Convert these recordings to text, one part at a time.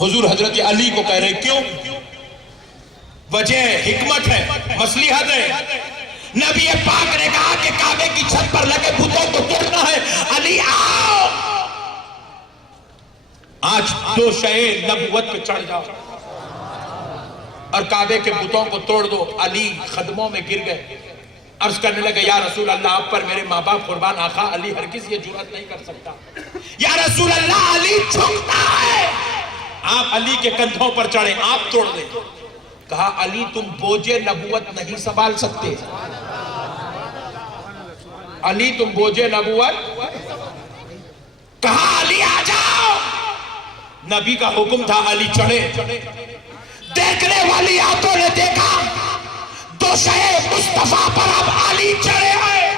حضور حضرت علی کو کہہ رہے کیوں؟ وجہ حکمت ہے، مصلحت ہے۔ نبی پاک نے کہا کہ کعبے کی چھت پر لگے بتوں کو توڑنا ہے، علی آؤ، آج دو شے نبوت پہ چڑھ جاؤ اور کعبے کے بتوں کو توڑ دو۔ علی قدموں میں گر گئے، عرض کرنے لگے یا رسول اللہ آپ پر میرے ماں باپ قربان۔ آقا علی ہرگز یہ جرأت نہیں کر سکتا۔ یا رسول اللہ علی جھکتا ہے۔ آپ علی کے کندھوں پر چڑھیں، آپ توڑ دیں۔ کہا علی تم بوجھ نبوت نہیں سنبھال سکتے، علی تم بوجھ نبوت۔ کہا علی آ جاؤ، نبی کا حکم تھا، علی چڑھے۔ دیکھنے والی آنکھوں نے دیکھا دو شے مصطفیٰ پر اب علی چڑھے ہیں۔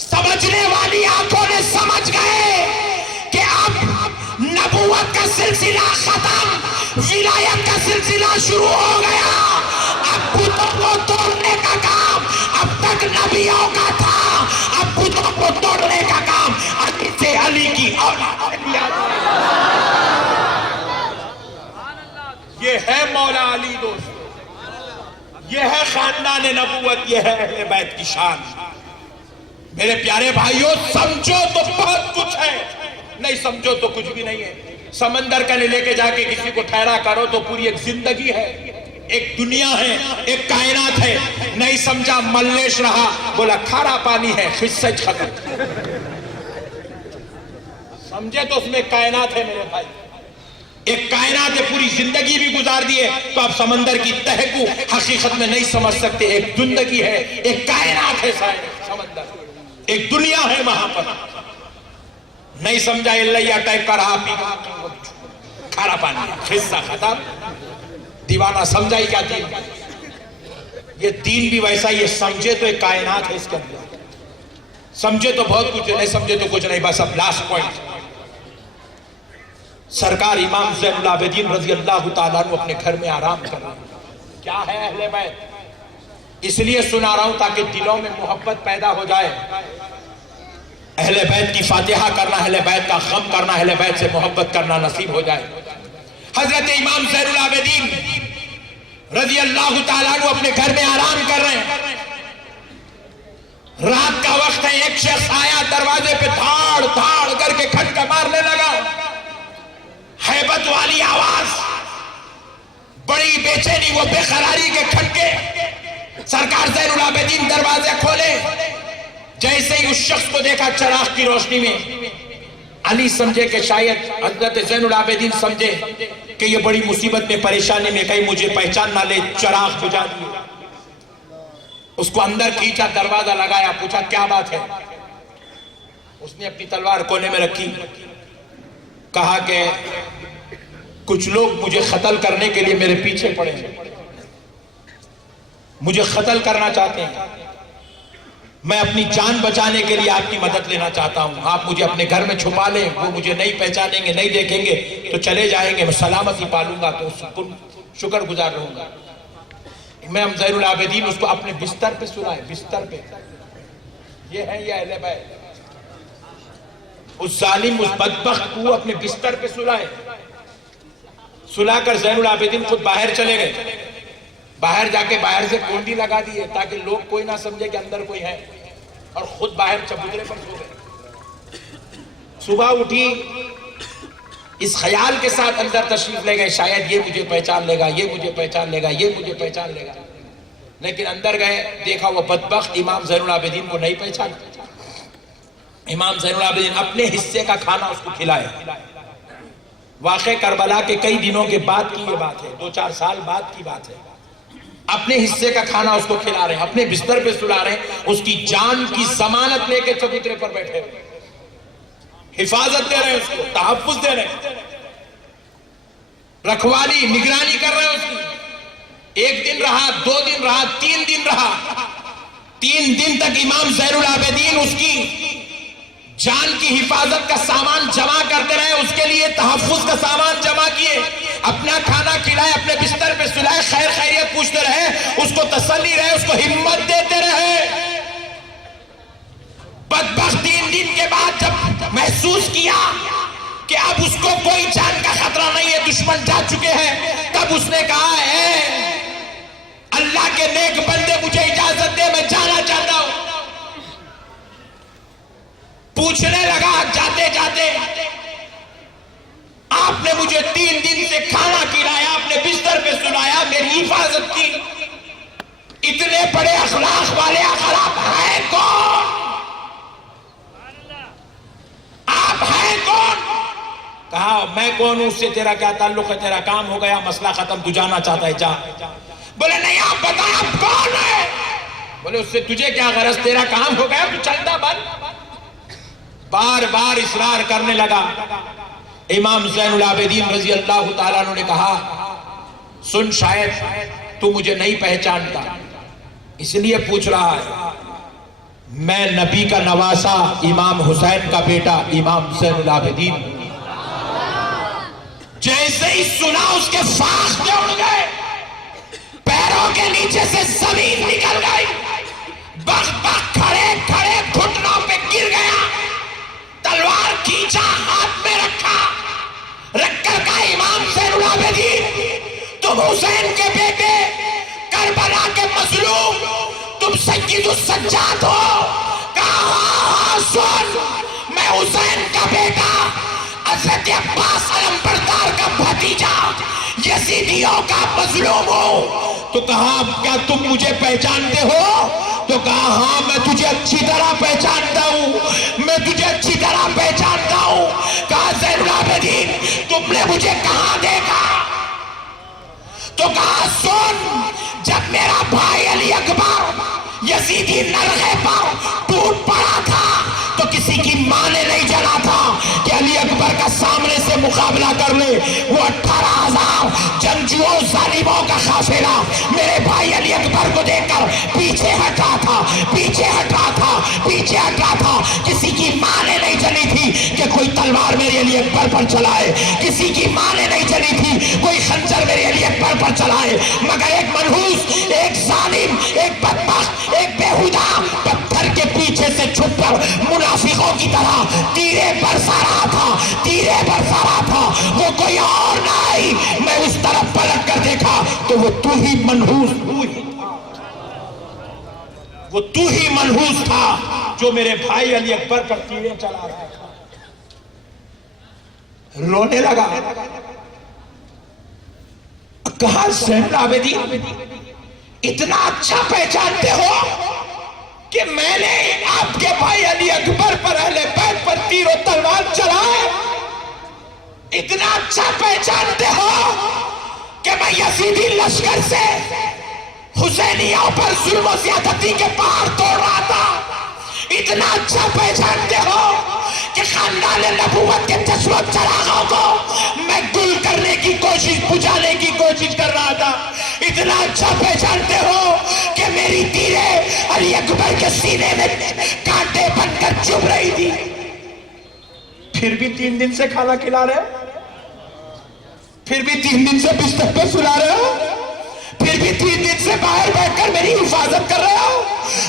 سمجھنے والی آنکھوں نے سمجھ گئے کہ اب نبوت کا سلسلہ ختم، ولایت کا سلسلہ شروع ہو گیا۔ اب بتوں کو توڑنے کا کام اب تک نبیوں کا تھا، اب بتوں کو توڑنے کا کام علی سے، علی کی اولاد سے کیا جائے۔ یہ ہے مولا علی دوستو، یہ ہے خاندان نبوت، یہ ہے اہل بیت کی شان۔ میرے پیارے بھائیوں سمجھو تو بہت کچھ ہے، نہیں سمجھو تو کچھ بھی نہیں ہے۔ سمندر کا لے کے جا کے کسی کو ٹھہرا کرو تو پوری ایک زندگی ہے، ایک دنیا ہے، ایک کائنات ہے۔ نہیں سمجھا ملش رہا، بولا کھارا پانی ہے، خصت ختم۔ سمجھے تو اس میں کائنات ہے میرے بھائی، ایک کائنات ہے، پوری زندگی بھی گزار دیے تو آپ سمندر کی تہ کو حقیقت میں نہیں سمجھ سکتے۔ ایک زندگی ہے، ایک کائنات ہے، سمندر ایک دنیا ہے وہاں پر۔ نہیں سمجھا اللہ ٹائپ کا رہا، کھارا پانی، خصہ ختم۔ دیوانہ سمجھا ہی کیا دین؟ یہ دین بھی ویسا، یہ سمجھے تو ایک کائنات ہے اس کے اندر، سمجھے تو بہت کچھ ہے، نہیں سمجھے تو کچھ نہیں۔ بس اب لاسٹ پوائنٹ، سرکار امام زین العابدین رضی اللہ تعالیٰ عنہ اپنے گھر میں آرام کر رہے ہیں۔ کیا ہے اہل بیت؟ اس لیے سنا رہا ہوں تاکہ دلوں میں محبت پیدا ہو جائے۔ اہل بیت کی فاتحہ کرنا، اہل بیت کا غم کرنا، اہل بیت سے محبت کرنا نصیب ہو جائے۔ حضرت امام زین العابدین رضی اللہ تعالیٰ عنہ اپنے گھر میں آرام کر رہے ہیں۔ رات کا وقت ہے، ایک شخص آیا دروازے پہ دھاڑ دھاڑ کر کے کھٹکا مارنے لگا، ہیبت والی آواز، بڑی بے چینی، وہ بے قراری کے کھٹکے۔ سرکار زین العابدین دروازے کھولے، جیسے ہی اس شخص کو دیکھا چراغ کی روشنی میں، علی سمجھے کہ شاید حضرت زین العابدین سمجھے کہ یہ بڑی مصیبت میں، پریشانی میں، کہیں مجھے پہچان نہ لے، چراغ بجھا دیے۔ اس کو اندر کھینچا، دروازہ لگایا، پوچھا کیا بات ہے؟ اس نے اپنی تلوار کونے میں رکھی، کہا کہ کچھ لوگ مجھے قتل کرنے کے لیے میرے پیچھے پڑے ہیں، مجھے قتل کرنا چاہتے ہیں، میں اپنی جان بچانے کے لیے آپ کی مدد لینا چاہتا ہوں۔ آپ مجھے اپنے گھر میں چھپا لیں، وہ مجھے نہیں پہچانیں گے، نہیں دیکھیں گے تو چلے جائیں گے، میں سلامتی پالوں گا تو شکر گزار رہوں گا۔ امام زین العابدین اس کو اپنے بستر پہ سلائے، بستر پہ۔ یہ ہے یہ اہل بیت، اس ظالم، اس بدبخت کو اپنے بستر پہ سلائے۔ سلا کر زین العابدین خود باہر چلے گئے، باہر جا کے باہر سے کونڈی لگا دیے تاکہ لوگ کوئی نہ سمجھے کہ اندر کوئی ہے، اور خود باہر چبوترے پر سو گئے۔ صبح اٹھی، اس خیال کے ساتھ اندر تشریف لے گئے شاید یہ مجھے پہچان لے گا، یہ مجھے پہچان لے گا، یہ مجھے پہچان لے گا، لیکن اندر گئے، دیکھا وہ بدبخت امام زین العابدین کو نہیں پہچانا۔ امام زین العابدین اپنے حصے کا کھانا اس کو کھلائے۔ واقع کربلا کے کئی دنوں کے بعد کی یہ بات ہے، 2-4 سال بعد کی بات ہے۔ اپنے حصے کا کھانا اس کو کھلا رہے ہیں، اپنے بستر پہ سلا رہے ہیں، اس کی جان کی ضمانت لے کے چبوترے پر بیٹھے ہوئے، حفاظت دے رہے ہیں، اس کو تحفظ دے رہے ہیں، رکھوالی، نگرانی کر رہے ہیں اس کی۔ 1 دن رہا، 2 دن رہا، 3 دن رہا، 3 دن تک امام زین العابدین اس کی جان کی حفاظت کا سامان جمع کرتے رہے، اس کے لیے تحفظ کا سامان جمع کیے، اپنا کھانا کھلائے، اپنے بستر پہ سلائے، خیر خیریت پوچھتے رہے، اس کو تسلی رہے، اس کو ہمت دیتے رہے۔ بدبخت 3 دن کے بعد جب محسوس کیا کہ اب اس کو کوئی جان کا خطرہ نہیں ہے، دشمن جا چکے ہیں، تب اس نے کہا ہے اللہ کے نیک بندے مجھے اجازت دے، میں جانا چاہتا ہوں۔ پوچھنے لگا جاتے جاتے، آپ نے مجھے 3 دن سے کھانا کھلایا، آپ نے بستر پہ سلایا، میری حفاظت کی، اتنے بڑے اخلاق والے اگر آپ ہیں کون؟ آپ ہیں کون؟ کہا میں کون ہوں، اس سے تیرا کیا تعلق ہے، تیرا کام ہو گیا، مسئلہ ختم، تو جانا چاہتا ہے جا۔ بولے نہیں آپ بتائیں آپ کون ہے؟ بولے اس سے تجھے کیا غرض، تیرا کام ہو گیا تو چلتا بند۔ بار بار اصرار کرنے لگا۔ امام زین العابدین رضی اللہ تعالیٰ عنہ نے کہا سن شاید تو مجھے نہیں پہچانتا، اس لیے پوچھ رہا ہے، میں نبی کا نواسا امام حسین کا بیٹا امام زین العابدین۔ جیسے ہی سنا اس کے فاختے اڑ گئے، پیروں کے نیچے سے زمین نکل گئی، بغ بغ کھڑے کھڑے گھٹنوں پہ گر گیا، تلوار کھینچا، ہاتھ میں رکھا، رکھ کر کہا امام زین العابدین تم حسین کے بیٹے، کربلا کے مظلوم، تم سید السجاد ہو؟ کہا ہاں سن، میں حسین کا بیٹا، حضرت عباس علمبردار کا بھتیجا، یزیدیوں کا مظلوم ہو۔ تو کہا کیا تم مجھے پہچانتے ہو؟ تو کہا ہاں میں تجھے اچھی طرح پہچانتا ہوں، میں تجھے اچھی طرح پہچانتا ہوں۔ کہا زین العابدین تم نے مجھے کہاں دیکھا؟ تو کہا سن، جب میرا بھائی علی اکبر یزیدی نرغے پر ٹوٹ پڑا تھا تو کسی کی ماں نے نہیں جانا تھا کہ علی اکبر کا سامنے سے مقابلہ کر لے۔ وہ 18,000 جنگجوؤں ظالموں کا قافلہ میرے بھائی علی اکبر کو دیکھ کر پیچھے ہٹا تھا، پیچھے ہٹا تھا، پیچھے ہٹا تھا۔ کسی کی ماں نے نہیں جلی تھی کہ کوئی تلوار میرے علی اکبر پر چلائے، کسی کی ماں نے نہیں جلی تھی کوئی خنجر میرے علی اکبر پر چلائے، مگر ایک منحوس، ایک ظالم، ایک بدبخت، ایک بےہودہ پتھر کے پیچھے سے چھپ کر منافقوں کی طرح تیرے برسا رہا تھا، تیرے برسا رہا تھا، وہ کوئی اور نہیں۔ میں اس طرف پلٹ کر دیکھا تو وہ تو ہی منحوس، وہ تو ہی منحوس تھا جو میرے بھائی علی اکبر پر تیرے چلا رہا تھا۔ رونے لگا، کہا زین العابدین اتنا اچھا پہچانتے ہو کہ میں نے آپ کے بھائی علی اکبر پر اہل بیت پر تیر و تلوار چلائے؟ اتنا اچھا پہچانتے ہو کہ میں یزیدی لشکر سے حسینیوں پر ظلم و زیادتی کے پہاڑ توڑ رہا تھا؟ اتنا اچھا پہچانتے ہو کہ خاندان نبوت کے چشم و چراغوں کو میں گل کرنے کی کوشش، بجھانے کی کوشش کر رہا تھا؟ اتنا اچھا پہچانتے ہو کہ میری تیریں علی اکبر کے سینے میں کانٹے بن کر چبھ رہی تھی، پھر بھی 3 دن سے کھانا کھلا رہے ہو، پھر بھی 3 دن سے بستر پہ سلا رہے ہو، پھر بھی 3 دن سے باہر بیٹھ کر میری حفاظت کر رہے ہو،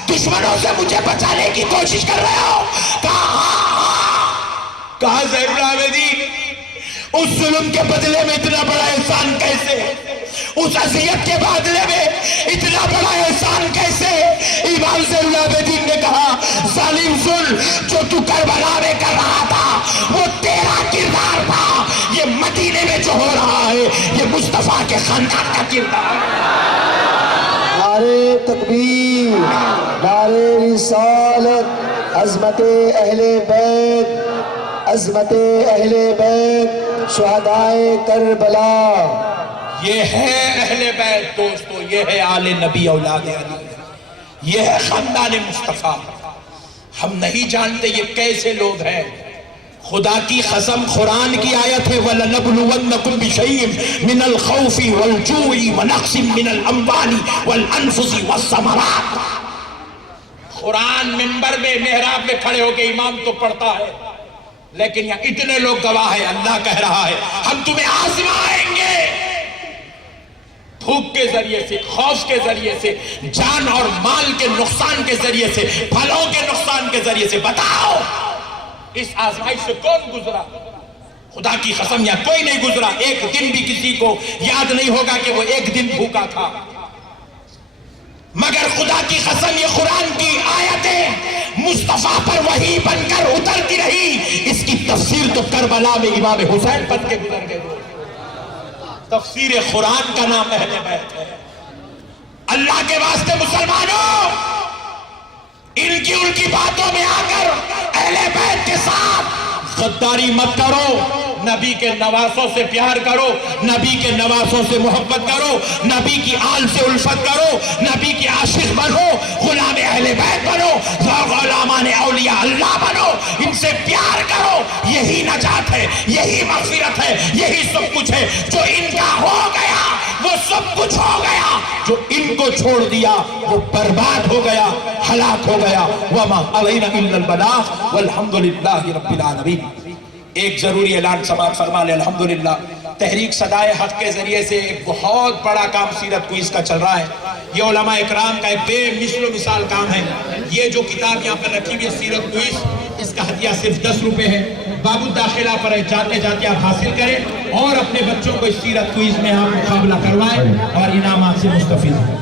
دشمنوں سے مجھے بچانے کی کوشش کر رہے ہو؟ کہا زین العابدین اس ظلم کے بدلے میں اتنا بڑا احسان کیسے، اس اذیت کے بدلے میں اتنا بڑا احسان کیسے؟ امام زین العابدین نے کہا ظالم سن، جو تو کربلا میں کر رہا تھا وہ تیرا کردار تھا، یہ مدینے میں جو ہو رہا ہے یہ مصطفیٰ کے خاندان کا کردار ہے۔ نعرے تکبیر، نعرے رسالت، عظمت اہل بیت، عظمت اہل بیت، شہدائے کربلا۔ یہ ہے اہل بیت دوستو، یہ ہے آل نبی اولاد علی، یہ ہے خاندان مصطفیٰ۔ ہم نہیں جانتے یہ کیسے لوگ ہیں۔ خدا کی قسم قرآن کی آیت ہے وَلَنَبْلُوَنَّكُمْ بِشَيْءٍ مِّنَ الْخَوْفِ وَالْجُوعِ وَنَقْصٍ مِّنَ الْأَمْوَالِ وَالْأَنفُسِ وَالثَّمَرَاتِ۔ قرآن منبر میں محراب میں کھڑے ہو کے امام تو پڑھتا ہے، لیکن یہاں اتنے لوگ گواہ ہیں، اللہ کہہ رہا ہے ہم تمہیں آزمائیں گے، بھوک کے ذریعے سے، خوف کے ذریعے سے، جان اور مال کے نقصان کے ذریعے سے، پھلوں کے نقصان کے ذریعے سے۔ بتاؤ اس آزمائش سے کون گزرا؟ خدا کی قسم یا کوئی نہیں گزرا ایک دن بھی کسی کو یاد نہیں ہوگا کہ وہ ایک دن بھوکا تھا، مگر خدا کی قسم یہ قرآن کی آیتیں مصطفیٰ پر وحی بن کر اترتی رہی، اس کی تفسیر تو کربلا میں امام حسین بن کے گزر گئے۔ تفسیر قرآن کا نام اہل بیت ہے۔ اللہ کے واسطے مسلمانوں، ان کی باتوں میں آ کر اہل بیت کے ساتھ غداری مت کرو، نبی کے نواسوں سے پیار کرو، نبی کے نواسوں سے محبت کرو، نبی کی آل سے الفت کرو، نبی کی عاشق بنو، غلام اہل بیت بنو، غلامان اولیاء اللہ بنو، ان سے پیار کرو، یہی نجات ہے، یہی مغفرت ہے، یہی سب کچھ ہے۔ جو ان کا ہو گیا وہ سب کچھ ہو گیا، جو ان کو چھوڑ دیا وہ برباد ہو گیا، ہلاک ہو گیا۔ وما علینا الا البلاغ والحمد للہ رب العالمین۔ ایک ضروری اعلان سماعت فرما لے۔ الحمدللہ تحریک صدائے حق کے ذریعے سے ایک بہت بڑا کام سیرت کوئز کا چل رہا ہے۔ یہ علماء اکرام کا ایک بے مثل و مثال کام ہے۔ یہ جو کتاب یہاں پر رکھی ہوئی ہے سیرت کوئز، اس کا ہدیہ صرف 10 روپے ہے۔ باب الداخلہ پر جاتے جاتے آپ حاصل کریں اور اپنے بچوں کو اس سیرت کوئز میں آپ مقابلہ کروائیں اور انعامات سے مستفید ہوں۔